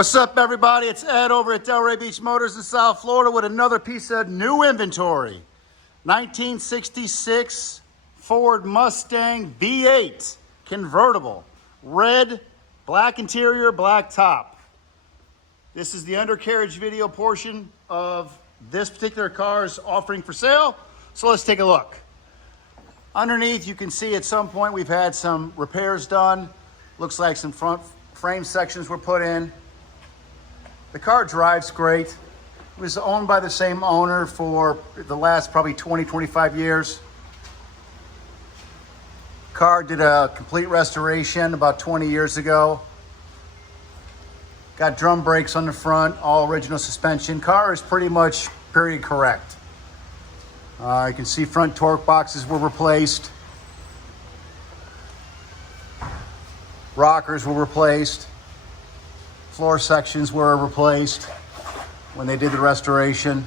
What's up, everybody? It's Ed over at Delray Beach Motors in South Florida with another piece of new inventory. 1966 Ford Mustang V8 convertible. Red, black interior, black top. This is the undercarriage video portion of this particular car's offering for sale. So let's take a look. Underneath, you can see at some point we've had some repairs done. Looks like some front frame sections were put in. The car drives great. It was owned by the same owner for the last probably 20, 25 years. Car did a complete restoration about 20 years ago. Got drum brakes on the front, all original suspension. Car is pretty much period correct. You can see front torque boxes were replaced. Rockers were replaced. Floor sections were replaced when they did the restoration.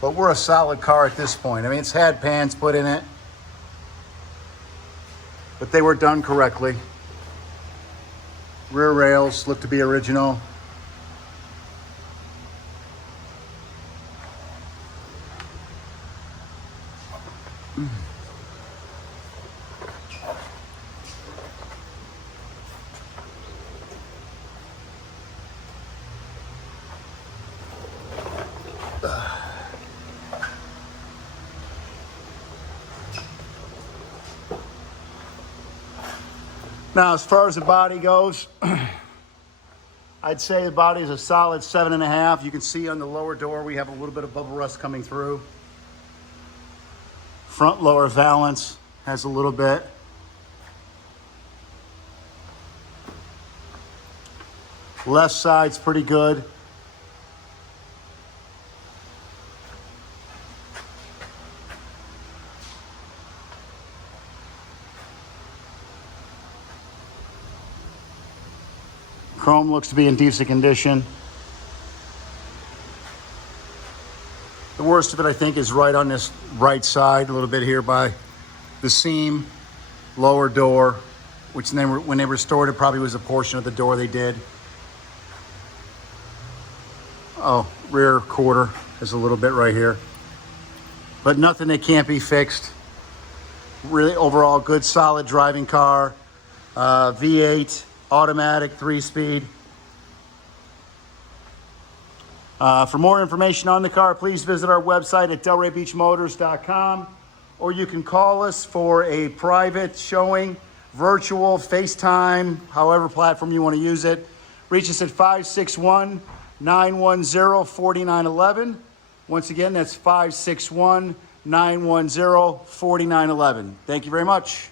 But we're a solid car at this point. I mean, it's had pans put in it, but they were done correctly. Rear rails look to be original. Now, as far as the body goes, I'd say the body is a solid 7.5. You can see on the lower door, we have a little bit of bubble rust coming through. Front lower valance has a little bit. Left side's pretty good. Chrome looks to be in decent condition. The worst of it, I think, is right on this right side, a little bit here by the seam, lower door, which when they restored it probably was a portion of the door they did. Oh, rear quarter is a little bit right here. But nothing that can't be fixed. Really, overall, good, solid driving car. V8. Automatic 3-speed. For more information on the car, please visit our website at delraybeachmotors.com, or you can call us for a private showing, virtual, FaceTime, however platform you want to use it. Reach us at 561-910-4911. Once again, that's 561-910-4911. Thank you very much.